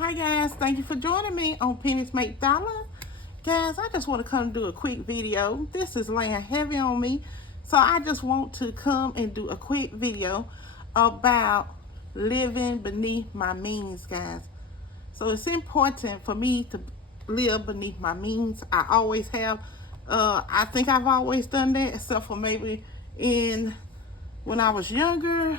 Hi guys, thank you for joining me on Pennies Make Dollars. Guys, I just want to come do a quick video. This is laying heavy on me, so I just want to come and do a quick video about living beneath my means, guys. So it's important for me to live beneath my means. I always have. I think I've always done that, except for maybe when I was younger.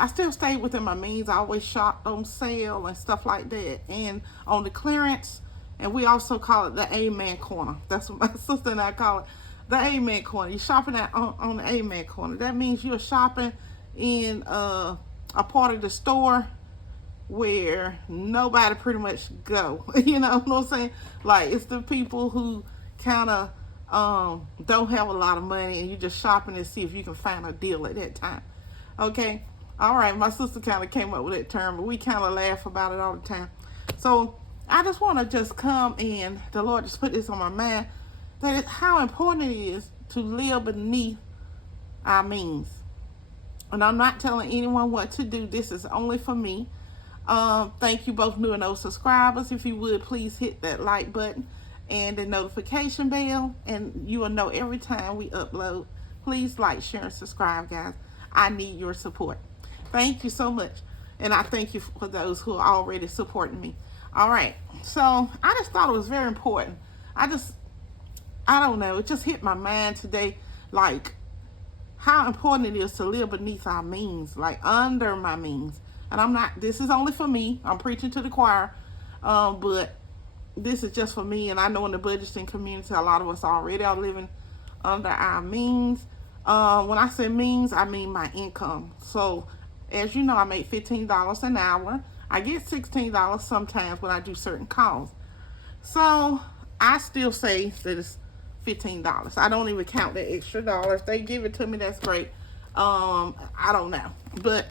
I still stayed within my means. I always shopped on sale and stuff like that, and on the clearance. And we also call it the Amen corner. That's what my sister and I call it, the Amen corner. You're shopping on the Amen corner. That means you're shopping in a part of the store where nobody pretty much go. You know what I'm saying? Like, it's the people who kind of don't have a lot of money, and you're just shopping to see if you can find a deal at that time. Okay? All right, my sister kind of came up with that term, but we kind of laugh about it all the time. So I just want to just come and the Lord just put this on my mind, that how important it is to live beneath our means. And I'm not telling anyone what to do. This is only for me. Thank you, both new and old subscribers. If you would, please hit that like button and the notification bell, and you will know every time we upload. Please like, share, and subscribe, guys. I need your support. Thank you so much. And I thank you for those who are already supporting me. All right. So I just thought it was very important. I don't know. It just hit my mind today, like how important it is to live beneath our means, like under my means. And this is only for me. I'm preaching to the choir. But this is just for me. And I know in the budgeting community, a lot of us already are living under our means. When I say means, I mean my income. So as you know, I make $15 an hour. I get $16 sometimes when I do certain calls. So I still say that it's $15. I don't even count the extra dollars. They give it to me, that's great. I don't know. But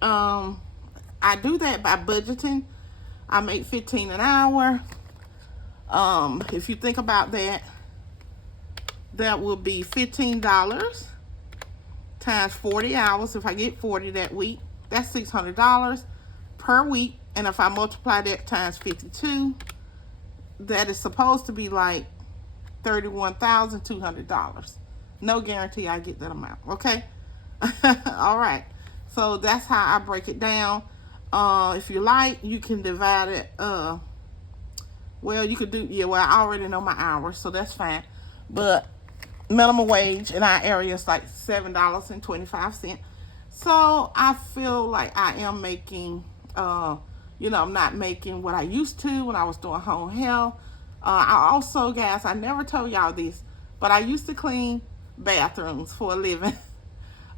I do that by budgeting. I make $15 an hour. If you think about that, that will be $15 times 40 hours. If I get 40 that week, that's $600 per week. And if I multiply that times 52, that is supposed to be like $31,200. No guarantee I get that amount, okay? All right. So that's how I break it down. If you like, you can divide it. Well, you could do, I already know my hours, so that's fine. But minimum wage in our area is like $7.25. So I feel like I am making, I'm not making what I used to when I was doing home health. I also, guys, I never told y'all this, but I used to clean bathrooms for a living.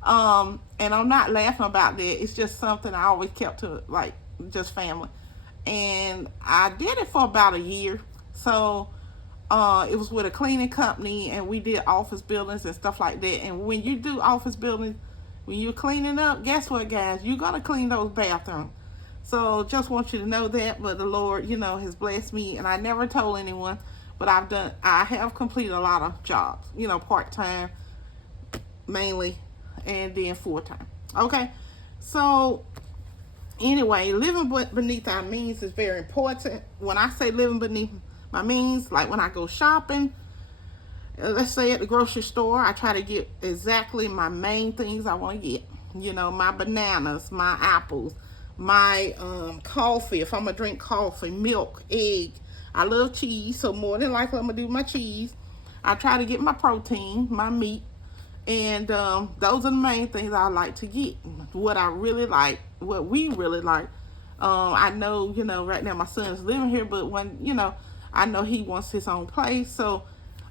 And I'm not laughing about that. It's just something I always kept to, like, just family. And I did it for about a year. So it was with a cleaning company, and we did office buildings and stuff like that. And when you do office buildings, when you're cleaning up, guess what, guys? You're going to clean those bathrooms. So just want you to know that. But the Lord, has blessed me, and I never told anyone. But I have completed a lot of jobs, part-time mainly, and then full-time. Okay? So anyway, living beneath our means is very important. When I say living beneath my means, like when I go shopping, let's say at the grocery store, I try to get exactly my main things I want to get. My bananas, my apples, my coffee, if I'm going to drink coffee, milk, egg. I love cheese, so more than likely I'm going to do my cheese. I try to get my protein, my meat, and those are the main things I like to get. What I really like, what we really like. I know, right now my son's living here, but when, I know he wants his own place, so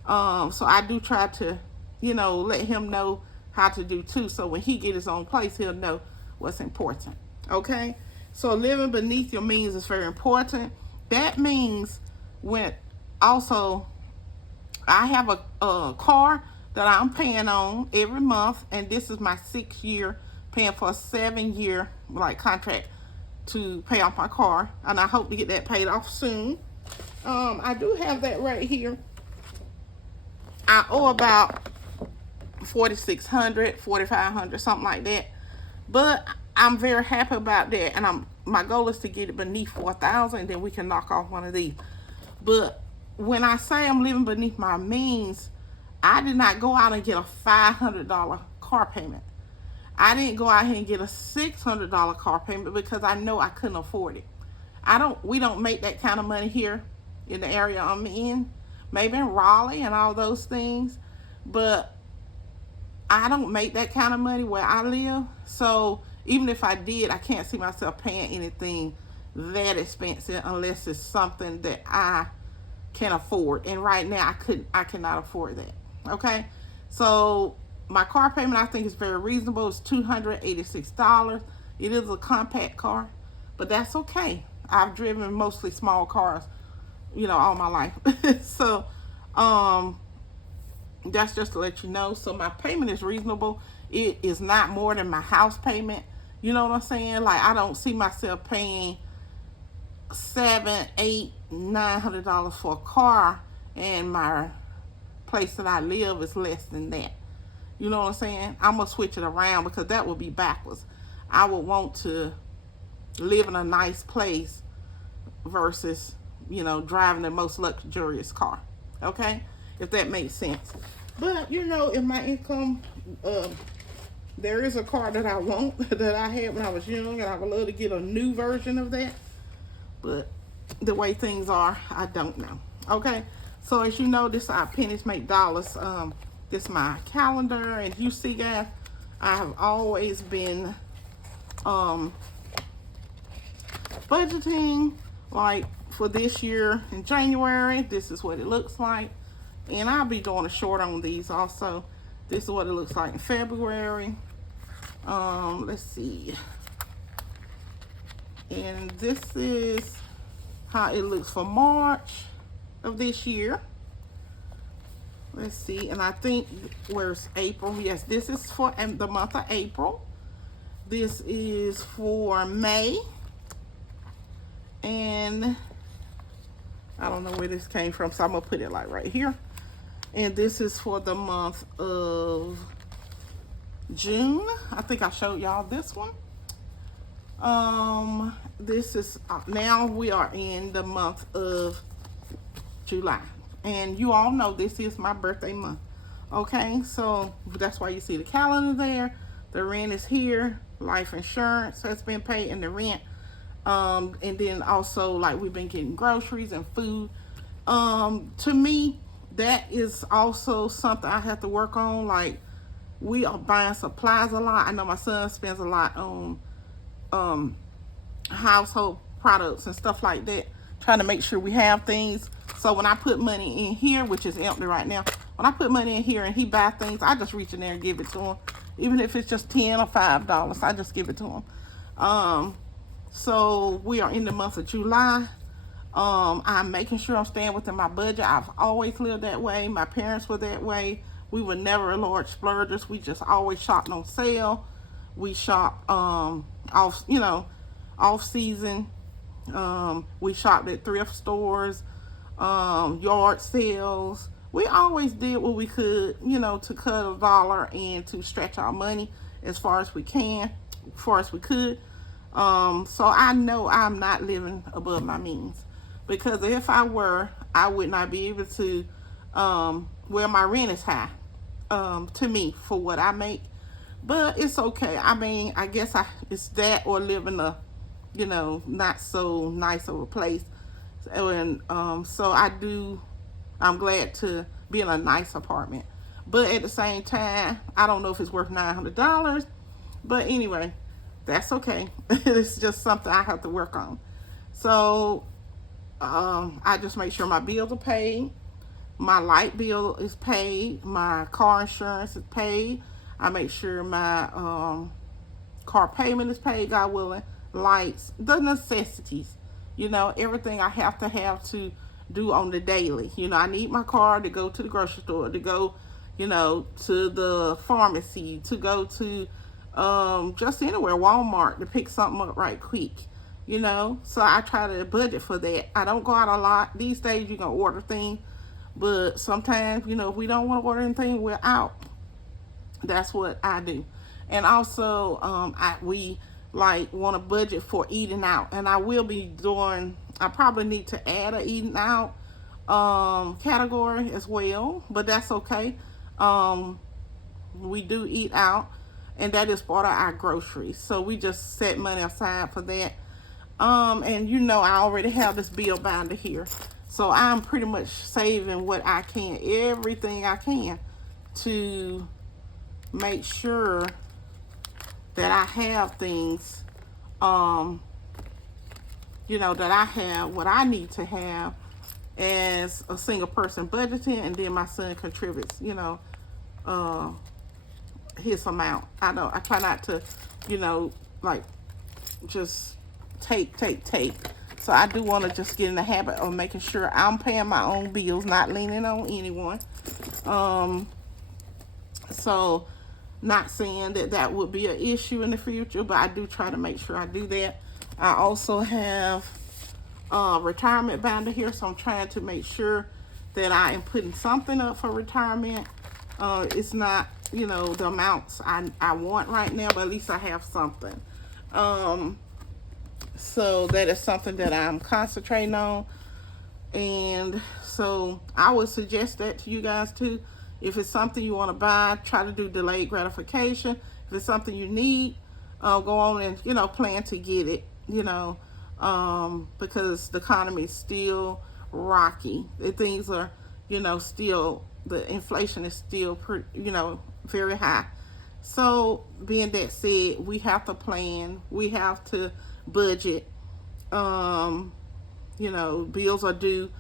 I do try to, let him know how to do too. So when he get his own place, he'll know what's important. Okay? So living beneath your means is very important. That means when also I have a car that I'm paying on every month, and this is my 6th year paying for a 7-year contract to pay off my car, and I hope to get that paid off soon. I do have that right here. I owe about $4,600, $4,500, something like that. But I'm very happy about that, and I'm my goal is to get it beneath 4,000, and then we can knock off one of these. But when I say I'm living beneath my means, I did not go out and get a $500 car payment. I didn't go out here and get a $600 car payment because I know I couldn't afford it. We don't make that kind of money here in the area I'm in. Maybe in Raleigh and all those things, but I don't make that kind of money where I live. So even if I did, I can't see myself paying anything that expensive unless it's something that I can afford. And right now I cannot afford that. Okay. So my car payment, I think, is very reasonable. It's $286. It is a compact car, but that's okay. I've driven mostly small cars, all my life. So, that's just to let you know. So my payment is reasonable. It is not more than my house payment. You know what I'm saying? Like, I don't see myself paying $700, $800, $900 for a car, and my place that I live is less than that. You know what I'm saying? I'm gonna switch it around because that would be backwards. I would want to live in a nice place versus, driving the most luxurious car. Okay? If that makes sense. But, if my income, there is a car that I want, that I had when I was young, and I would love to get a new version of that. But the way things are, I don't know. Okay? So, as you know, this is our Pennies Make Dollars. This is my calendar. And you see, guys, I have always been budgeting, like, for this year in January. This is what it looks like. And I'll be doing a short on these also. This is what it looks like in February. Let's see. And this is how it looks for March of this year. Let's see. And I think, where's April? Yes, this is for the month of April. This is for May. And I don't know where this came from, so I'm going to put it like right here. And this is for the month of June. I think I showed y'all this one. This is, now we are in the month of July. And you all know this is my birthday month. Okay, so that's why you see the calendar there. The rent is here. Life insurance has been paid in the rent. And then also, like, we've been getting groceries and food. To me, that is also something I have to work on. Like, we are buying supplies a lot. I know my son spends a lot on household products and stuff like that, trying to make sure we have things. So when I put money in here, which is empty right now, when I put money in here and he buy things, I just reach in there and give it to him. Even if it's just $10 or $5, I just give it to him. So we are in the month of July. I'm making sure I'm staying within my budget. I've always lived that way. My parents were that way. We were never large splurgers. We just always shopped on sale. We shop off season. We shopped at thrift stores, yard sales. We always did what we could, to cut a dollar and to stretch our money as far as we could. So I know I'm not living above my means, because if I were, I would not be able to, my rent is high, to me, for what I make. But it's okay. I mean, I guess it's that, or live in a, not so nice of a place. And so I'm glad to be in a nice apartment. But at the same time, I don't know if it's worth $900. But anyway, that's okay. It's just something I have to work on. So I just make sure my bills are paid. My light bill is paid. My car insurance is paid. I make sure my car payment is paid, God willing. Lights, the necessities, everything I have to do on the daily. I need my car to go to the grocery store, to go, to the pharmacy, to go to just anywhere, Walmart, to pick something up right quick, So I try to budget for that. I don't go out a lot. These days you can order things, but sometimes, if we don't want to order anything, we're out. That's what I do. And also, we like want to budget for eating out. And I will be doing, I probably need to add a eating out category as well, but that's okay. We do eat out, and that is part of our groceries, so we just set money aside for that. And you know, I already have this bill binder here, so I'm pretty much saving what I can, everything I can, to make sure that I have things, you know, that I have what I need to have as a single person budgeting, and then my son contributes, you know, his amount. I try not to, you know, like just take. So I do want to just get in the habit of making sure I'm paying my own bills, not leaning on anyone. So not saying that that would be an issue in the future, but I do try to make sure I do that. I also have retirement binder here, so I'm trying to make sure that I am putting something up for retirement. It's not, you know, the amounts I want right now, but at least I have something. So that is something that I'm concentrating on. And so I would suggest that to you guys too. If it's something you want to buy, try to do delayed gratification. If it's something you need, go on and, you know, plan to get it, you know, because the economy is still rocky. Things are, you know, still, the inflation is still, you know, very high. So being that said, we have to plan, we have to budget. You know, bills are due.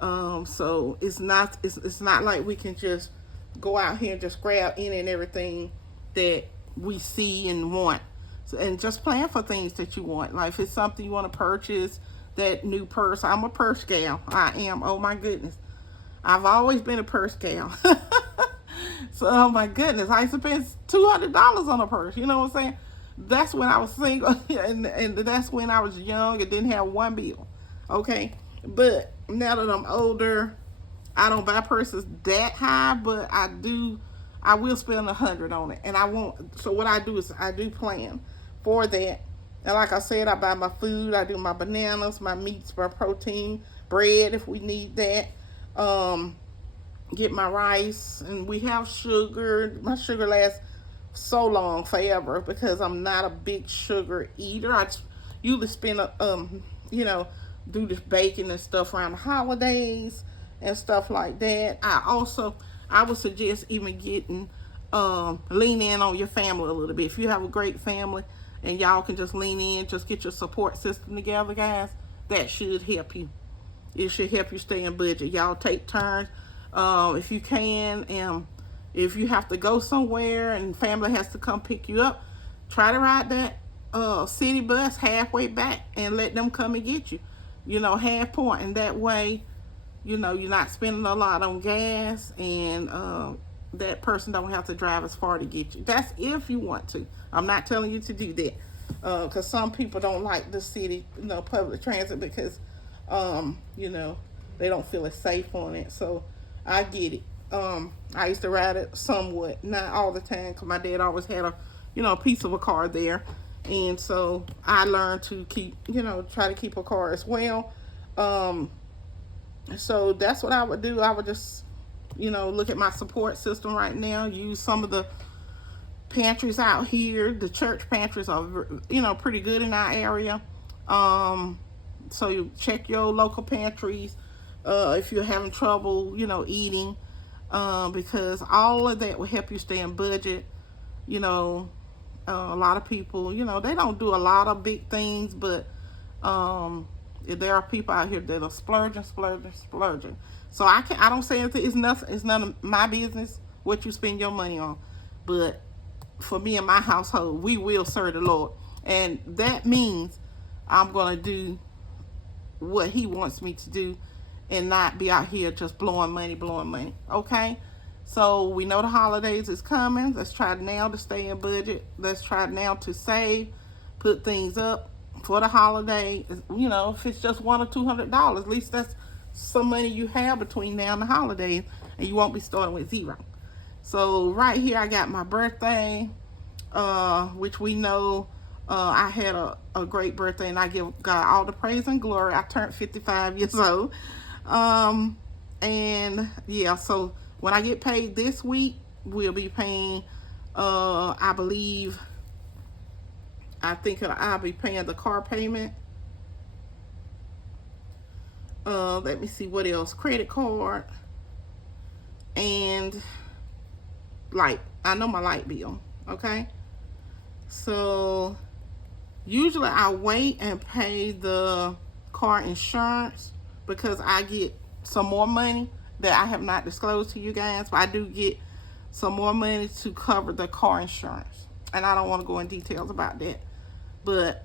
So it's not like we can just go out here and just grab any and everything that we see and want. So, and just plan for things that you want. Like if it's something you want to purchase, that new purse. I'm a purse gal. I am. Oh my goodness. I've always been a purse gal. So, oh my goodness, I spent $200 on a purse. You know what I'm saying? That's when I was single, and that's when I was young and didn't have one bill. Okay, but now that I'm older, I don't buy purses that high, but I will spend $100 on it, and I won't. So what I do is I do plan for that. And like I said, I buy my food. I do my bananas, my meats, my protein, bread if we need that. Get my rice, and we have sugar. My sugar lasts so long, forever, because I'm not a big sugar eater. I just usually spend you know, do this baking and stuff around the holidays and stuff like that. I would suggest even getting lean in on your family a little bit. If you have a great family and y'all can just lean in, just get your support system together, guys, that should help you. It should help you stay in budget. Y'all take turns if you can. If you have to go somewhere and family has to come pick you up, try to ride that city bus halfway back and let them come and get you. You know, half point. And that way, you know, you're not spending a lot on gas, and that person don't have to drive as far to get you. That's if you want to. I'm not telling you to do that, because some people don't like the city, you know, public transit, because, you know, they don't feel as safe on it. So I get it. I used to ride it somewhat, not all the time, because my dad always had a, you know, a piece of a car there. And so I learned to keep, you know, try to keep a car as well. So that's what I would do. I would just, you know, look at my support system right now, use some of the pantries out here. The church pantries are, you know, pretty good in our area. So you check your local pantries if you're having trouble, you know, eating. Because all of that will help you stay in budget. You know, a lot of people, you know, they don't do a lot of big things, but there are people out here that are splurging. So I don't say anything. It's none of my business what you spend your money on. But for me and my household, we will serve the Lord, and that means I'm gonna do what He wants me to do, and not be out here just blowing money. Okay? So we know the holidays is coming. Let's try now to stay in budget. Let's try now to save, put things up for the holiday. You know, if it's just $100 or $200, at least that's some money you have between now and the holidays, and you won't be starting with zero. So right here I got my birthday, which we know I had a great birthday, and I give God all the praise and glory. I turned 55 years old. Um, and yeah, so when I get paid this week, we'll be paying, I believe, I think I'll be paying the car payment. Let me see what else. Credit card and light. I know my light bill. Okay. So usually I wait and pay the car insurance because I get some more money that I have not disclosed to you guys, but I do get some more money to cover the car insurance. And I don't want to go in details about that. But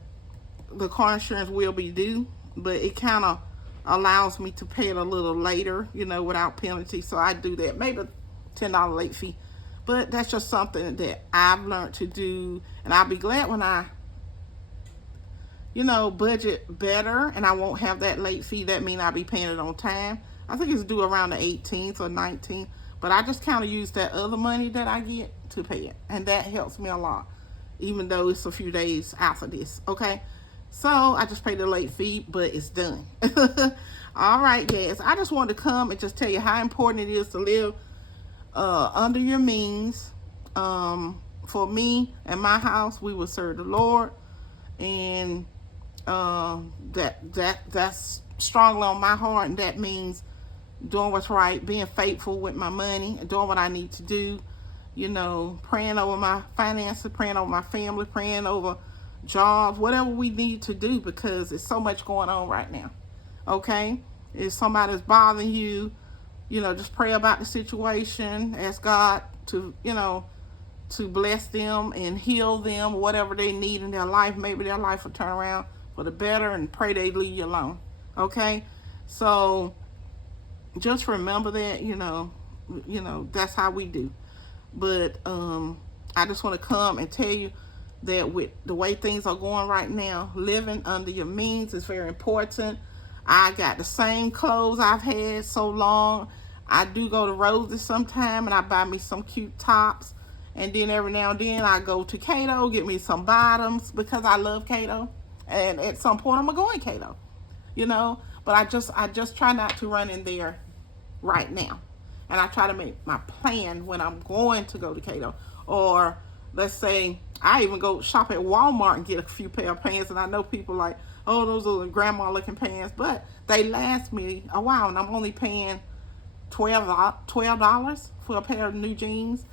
the car insurance will be due, but it kind of allows me to pay it a little later, without penalty. So I do that. Maybe $10 late fee. But that's just something that I've learned to do. And I'll be glad when I, budget better and I won't have that late fee. That means I'll be paying it on time. I think it's due around the 18th or 19th. But I just kind of use that other money that I get to pay it. And that helps me a lot, even though it's a few days after this. Okay? So I just paid the late fee, but it's done. All right, guys. I just wanted to come and just tell you how important it is to live under your means. For me and my house, we will serve the Lord. And that's strongly on my heart, and that means doing what's right, being faithful with my money, doing what I need to do, praying over my finances, praying over my family, praying over jobs, whatever we need to do, because there's so much going on right now. Okay? If somebody's bothering you, just pray about the situation, ask God to, to bless them and heal them, whatever they need in their life. Maybe their life will turn around for the better, and pray they leave you alone. Okay? So just remember that, that's how we do. But I just want to come and tell you that with the way things are going right now, living under your means is very important. I got the same clothes I've had so long. I do go to Rose's sometime and I buy me some cute tops. And then every now and then I go to Cato, get me some bottoms because I love Cato. And at some point I'm going to go in Cato, But I just try not to run in there right now. And I try to make my plan when I'm going to go to Cato. Or let's say I even go shop at Walmart and get a few pair of pants. And I know people like, oh, those are the grandma looking pants. But they last me a while. And I'm only paying $12 for a pair of new jeans.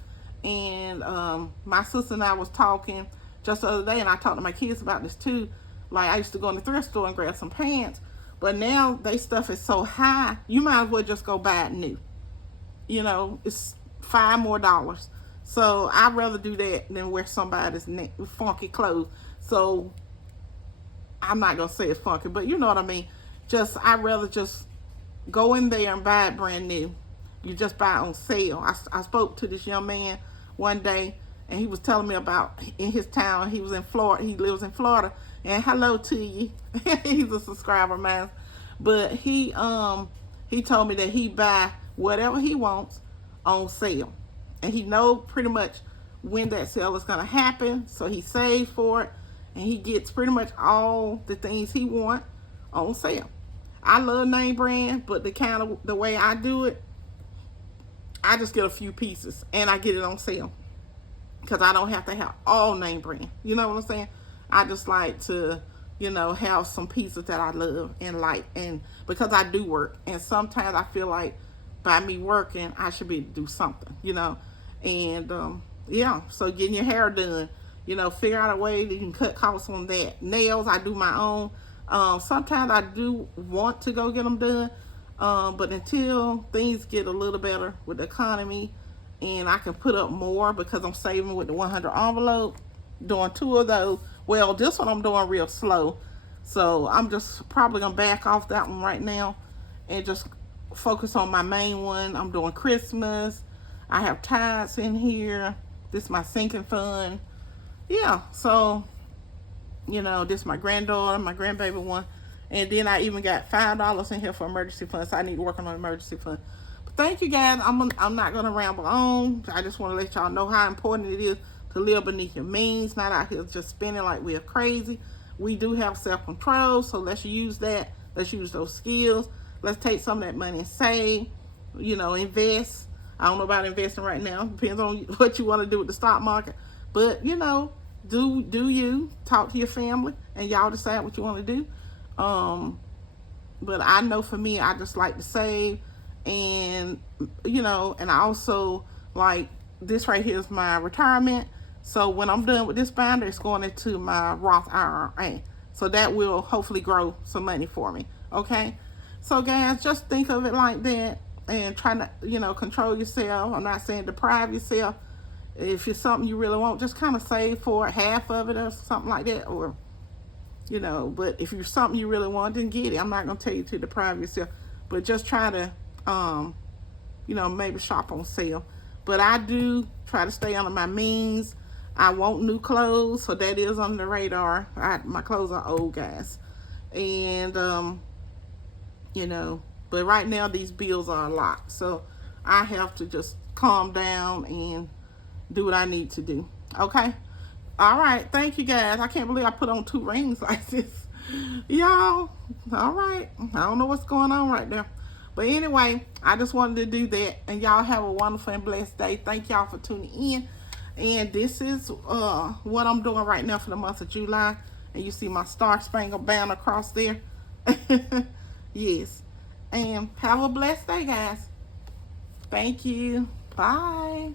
And my sister and I was talking just the other day. And I talked to my kids about this too. Like, I used to go in the thrift store and grab some pants. But now they stuff is so high, you might as well just go buy it new. It's $5 more. So I'd rather do that than wear somebody's funky clothes. So I'm not going to say it's funky, but you know what I mean. I'd rather just go in there and buy it brand new. You just buy it on sale. I spoke to this young man one day, and he was telling me about in his town. He was in Florida. He lives in Florida. And hello to you. He's a subscriber of mine. But he told me that he buy whatever he wants on sale. And he know pretty much when that sale is going to happen. So he saves for it. And he gets pretty much all the things he wants on sale. I love name brand, but the way I do it, I just get a few pieces and I get it on sale. Because I don't have to have all name brand. You know what I'm saying? I just like to, have some pieces that I love and like. And because I do work. And sometimes I feel like by me working, I should be able to do something, And, yeah, so getting your hair done, figure out a way that you can cut costs on that. Nails, I do my own. Sometimes I do want to go get them done. But until things get a little better with the economy and I can put up more because I'm saving with the 100 envelope, doing 2 of those. Well, this one I'm doing real slow. So I'm just probably going to back off that one right now and just focus on my main one. I'm doing Christmas. I have tithes in here. This is my sinking fund. Yeah, so, this is my granddaughter, my grandbaby one. And then I even got $5 in here for emergency fund. So I need to work on an emergency fund. But thank you guys. I'm not going to ramble on. I just want to let y'all know how important it is to live beneath your means, not out here just spending like we're crazy. We do have self-control, so let's use that. Let's use those skills. Let's take some of that money and save, invest. I don't know about investing right now. Depends on what you want to do with the stock market. But, do you talk to your family and y'all decide what you want to do. But I know for me, I just like to save, and and I also like this right here is my retirement. So when I'm done with this binder, it's going into my Roth IRA. So that will hopefully grow some money for me. Okay. So guys, just think of it like that, and try to, control yourself. I'm not saying deprive yourself. If it's something you really want, just kind of save for half of it or something like that, or but if you're something you really want, then get it. I'm not going to tell you to deprive yourself, but just try to, maybe shop on sale. But I do try to stay under my means. I want new clothes, so that is on the radar. My clothes are old, guys. And, but right now these bills are a lot. So I have to just calm down and do what I need to do. Okay? All right, thank you guys. I can't believe I put on 2 rings like this. Y'all, all right. I don't know what's going on right now. But anyway, I just wanted to do that. And y'all have a wonderful and blessed day. Thank y'all for tuning in. And this is what I'm doing right now for the month of July. And you see my Star Spangled Banner across there. Yes. And have a blessed day, guys. Thank you. Bye.